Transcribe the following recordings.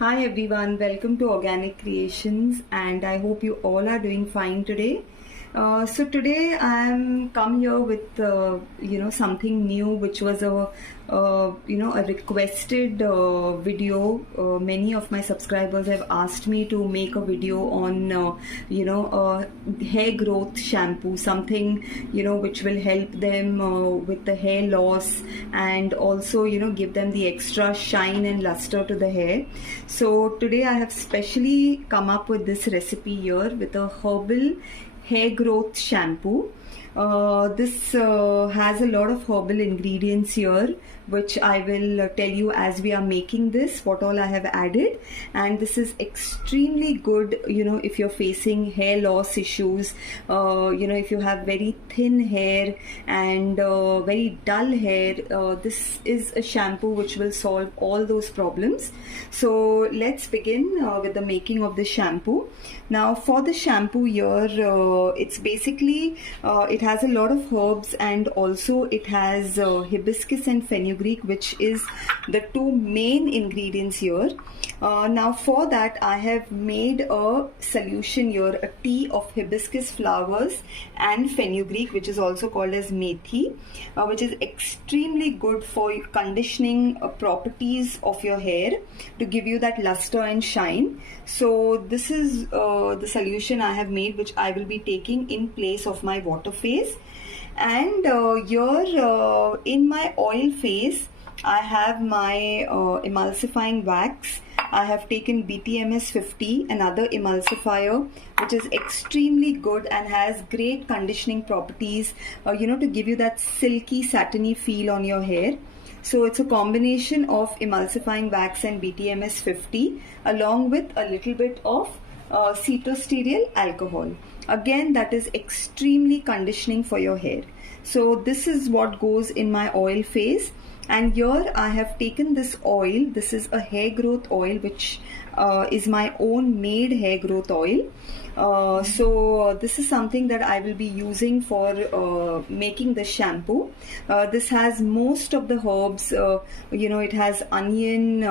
Hi everyone, welcome to Organic Creations, and I hope you all are doing fine today. So today I'm come here with something new, which was a requested video. Many of my subscribers have asked me to make a video on hair growth shampoo, something which will help them with the hair loss, and also give them the extra shine and luster to the hair. So today I have specially come up with this recipe here with a herbal hair growth shampoo. This has a lot of herbal ingredients here, which I will tell you as we are making this, what all I have added. And this is extremely good, if you're facing hair loss issues, if you have very thin hair and very dull hair, this is a shampoo which will solve all those problems. So let's begin with the making of the shampoo. Now for the shampoo here, it's basically, it has a lot of herbs, and also it has hibiscus and fenugreek, which is the two main ingredients here. Now for that I have made a solution here, a tea of hibiscus flowers and fenugreek, which is also called as methi, which is extremely good for conditioning properties of your hair to give you that luster and shine. So this is the solution I have made, which I will be taking in place of my water phase. And here in my oil phase I have my emulsifying wax. I have taken BTMS 50, another emulsifier, which is extremely good and has great conditioning properties, to give you that silky satiny feel on your hair. So it's a combination of emulsifying wax and BTMS 50 along with a little bit of cetostearyl alcohol. Again, that is extremely conditioning for your hair. So this is what goes in my oil phase. And here I have taken this oil. This is a hair growth oil, which is my own made hair growth oil. So this is something that I will be using for making the shampoo. This has most of the herbs. It has onion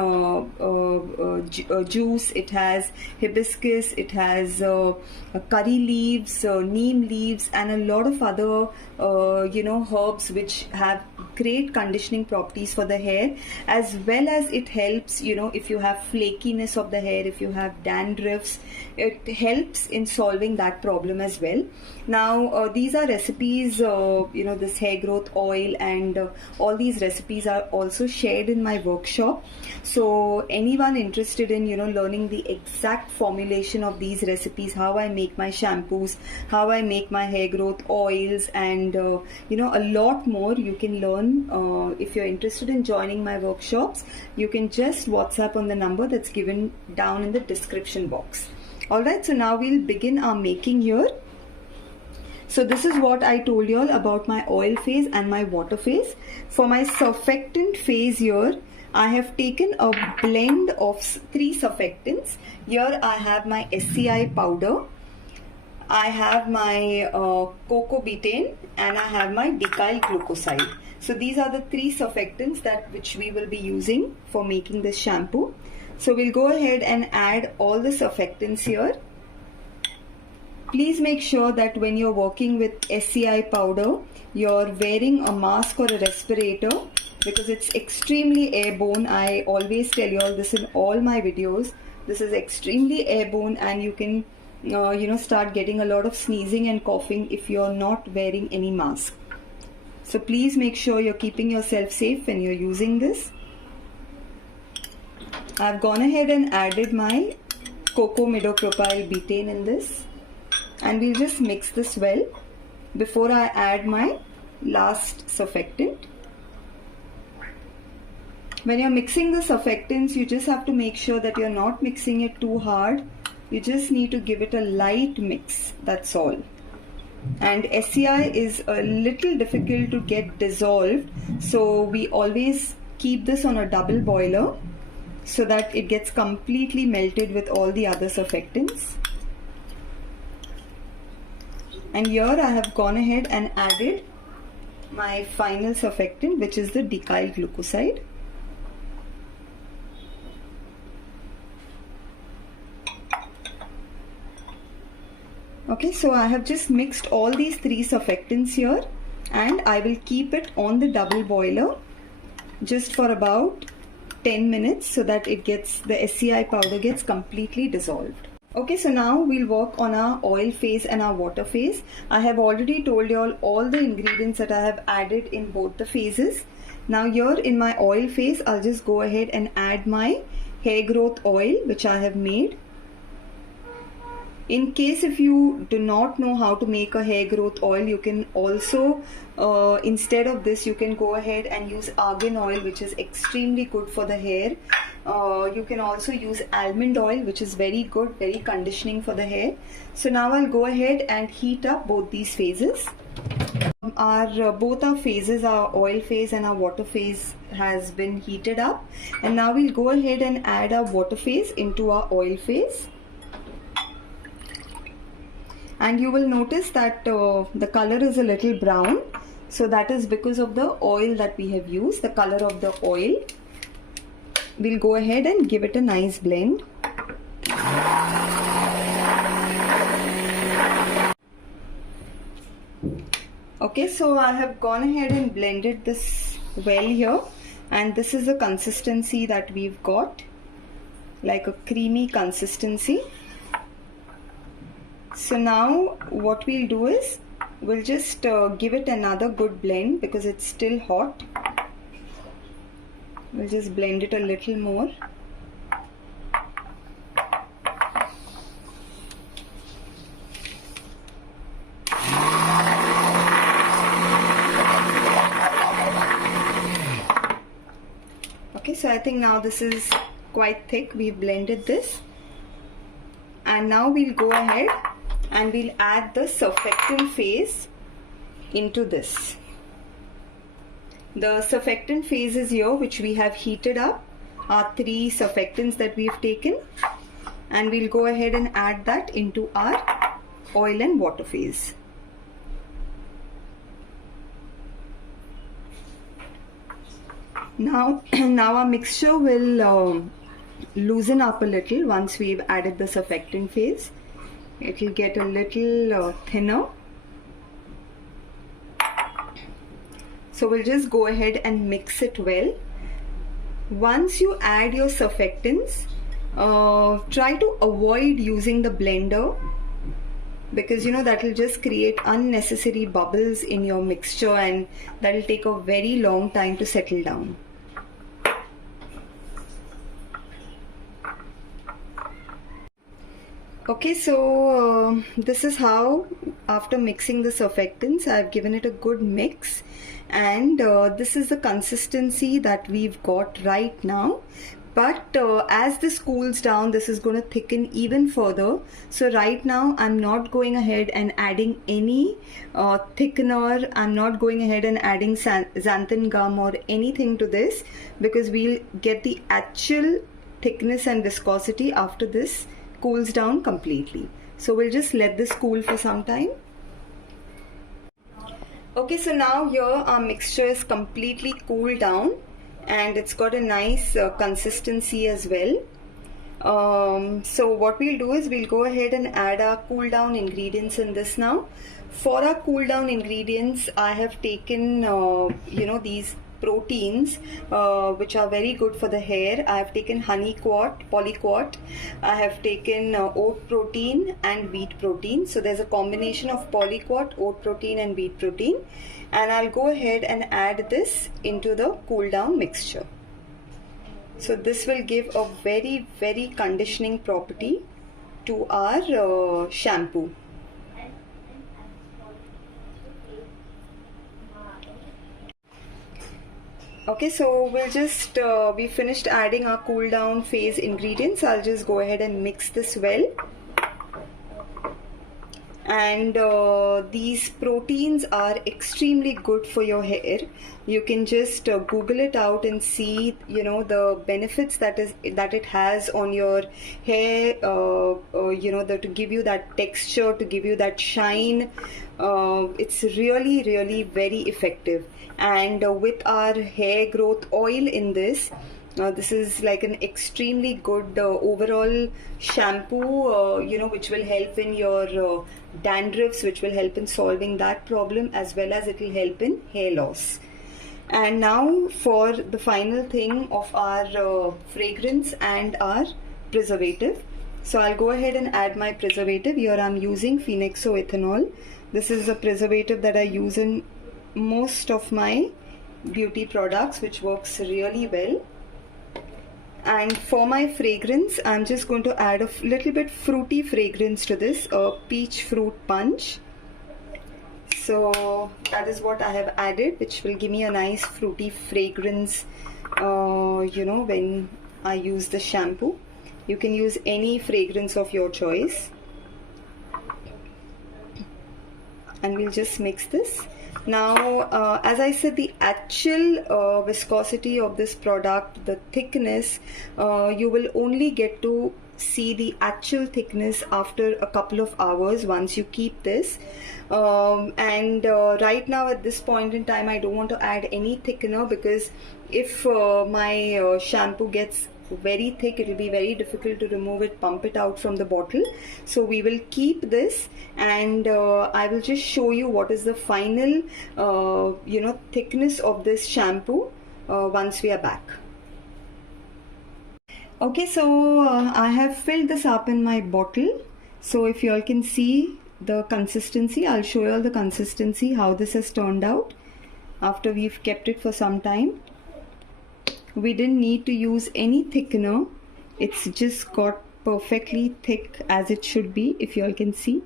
juice, it has hibiscus, it has curry leaves, neem leaves, and a lot of other herbs which have great conditioning properties for the hair, as well as it helps, if you have flakiness of the hair, if you have dandruffs, it helps in solving that problem as well. Now these are recipes, this hair growth oil, and all these recipes are also shared in my workshop. So anyone interested in learning the exact formulation of these recipes, how I make my shampoos, how I make my hair growth oils, and a lot more you can learn. If you're interested in joining my workshops, you can just WhatsApp on the number that's given down in the description box. Alright, so now we'll begin our making here. So this is what I told you all about my oil phase and my water phase. For my surfactant phase here, I have taken a blend of 3 surfactants. Here I have my SCI powder, I have my cocoa betaine, and I have my decyl glucoside. So these are the 3 surfactants which we will be using for making this shampoo. So we'll go ahead and add all the surfactants here. Please make sure that when you're working with SCI powder, you're wearing a mask or a respirator, because it's extremely airborne. I always tell you all this in all my videos. This is extremely airborne, and you can start getting a lot of sneezing and coughing if you're not wearing any mask. So please make sure you're keeping yourself safe when you're using this. I've gone ahead and added my cocoa midopropyl betaine in this, and we'll just mix this well before I add my last surfactant. When you're mixing the surfactants, you just have to make sure that you're not mixing it too hard. You just need to give it a light mix, that's all. And SCI is a little difficult to get dissolved, so we always keep this on a double boiler so that it gets completely melted with all the other surfactants. And here I have gone ahead and added my final surfactant, which is the decyl glucoside. Okay, so I have just mixed all these 3 surfactants here, and I will keep it on the double boiler just for about 10 minutes so that the SCI powder gets completely dissolved. Okay, so now we'll work on our oil phase and our water phase. I have already told you all the ingredients that I have added in both the phases. Now here in my oil phase, I'll just go ahead and add my hair growth oil which I have made. In case if you do not know how to make a hair growth oil, you can also instead of this you can go ahead and use argan oil, which is extremely good for the hair. You can also use almond oil, which is very good, very conditioning for the hair. So now I'll go ahead and heat up both these phases. Both our phases, our oil phase and our water phase, has been heated up, and now we'll go ahead and add our water phase into our oil phase. And you will notice that the color is a little brown, so that is because of the oil that we have used, the color of the oil. We'll go ahead and give it a nice blend. Okay, so I have gone ahead and blended this well here, and this is the consistency that we've got, like a creamy consistency. So now what we'll do is we'll just give it another good blend because it's still hot. We'll just blend it a little more. Okay, so I think now this is quite thick. We've blended this, and now we'll go ahead and we'll add the surfactant phase into this. The surfactant phases here, which we have heated up, are 3 surfactants that we've taken, and we'll go ahead and add that into our oil and water phase. Now our mixture will loosen up a little once we've added the surfactant phase. It will get a little thinner. So we'll just go ahead and mix it well. Once you add your surfactants, try to avoid using the blender, because that will just create unnecessary bubbles in your mixture, and that will take a very long time to settle down. Okay, so this is how, after mixing the surfactants, I've given it a good mix, and this is the consistency that we've got right now. But as this cools down, this is going to thicken even further. So right now I'm not going ahead and adding any thickener. I'm not going ahead and adding xanthan gum or anything to this, because we'll get the actual thickness and viscosity after this cools down completely. So we'll just let this cool for some time. Okay, so now here our mixture is completely cooled down, and it's got a nice consistency as well. So what we'll do is we'll go ahead and add our cool down ingredients in this now. For our cool down ingredients, I have taken these proteins which are very good for the hair. I have taken honey quat, polyquat. I have taken oat protein and wheat protein. So there's a combination of polyquat, oat protein and wheat protein, and I'll go ahead and add this into the cool down mixture. So this will give a very, very conditioning property to our shampoo. Okay, so we'll just, we finished adding our cool down phase ingredients. I'll just go ahead and mix this well. And these proteins are extremely good for your hair. You can just Google it out and see, the benefits that it has on your hair. To give you that texture, to give you that shine. It's really, really very effective. And with our hair growth oil in this, This is like an extremely good overall shampoo, which will help in your dandruffs, which will help in solving that problem, as well as it will help in hair loss. And now for the final thing of our fragrance and our preservative. So I'll go ahead and add my preservative. Here I'm using phenoxyethanol. This is a preservative that I use in most of my beauty products, which works really well. And for my fragrance, I'm just going to add a little bit fruity fragrance to this, a peach fruit punch. So that is what I have added, which will give me a nice fruity fragrance, when I use the shampoo. You can use any fragrance of your choice. And we'll just mix this. Now, as I said, the actual viscosity of this product, the thickness, you will only get to see the actual thickness after a couple of hours once you keep this. Right now at this point in time, I don't want to add any thickener, because if my shampoo gets very thick, it will be very difficult to remove it, pump it out from the bottle. So we will keep this, and I will just show you what is the final thickness of this shampoo once we are back. Okay, so I have filled this up in my bottle. So if you all can see the consistency, I'll show you all the consistency, how this has turned out after we've kept it for some time. We didn't need to use any thickener. It's just got perfectly thick as it should be. If you all can see,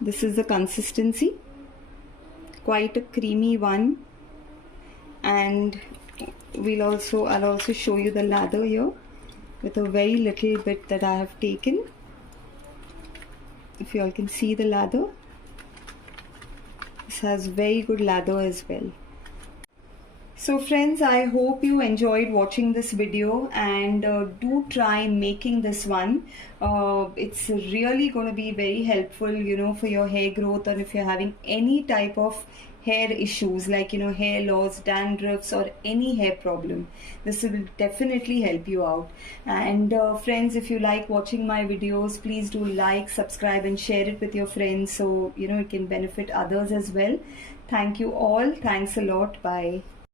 this is the consistency, quite a creamy one. And I'll also show you the lather here with a very little bit that I have taken. If you all can see the lather, this has very good lather as well. So friends, I hope you enjoyed watching this video, and do try making this one. It's really going to be very helpful, for your hair growth, or if you're having any type of hair issues like hair loss, dandruffs, or any hair problem. This will definitely help you out. And friends, if you like watching my videos, please do like, subscribe, and share it with your friends, so it can benefit others as well. Thank you all. Thanks a lot. Bye.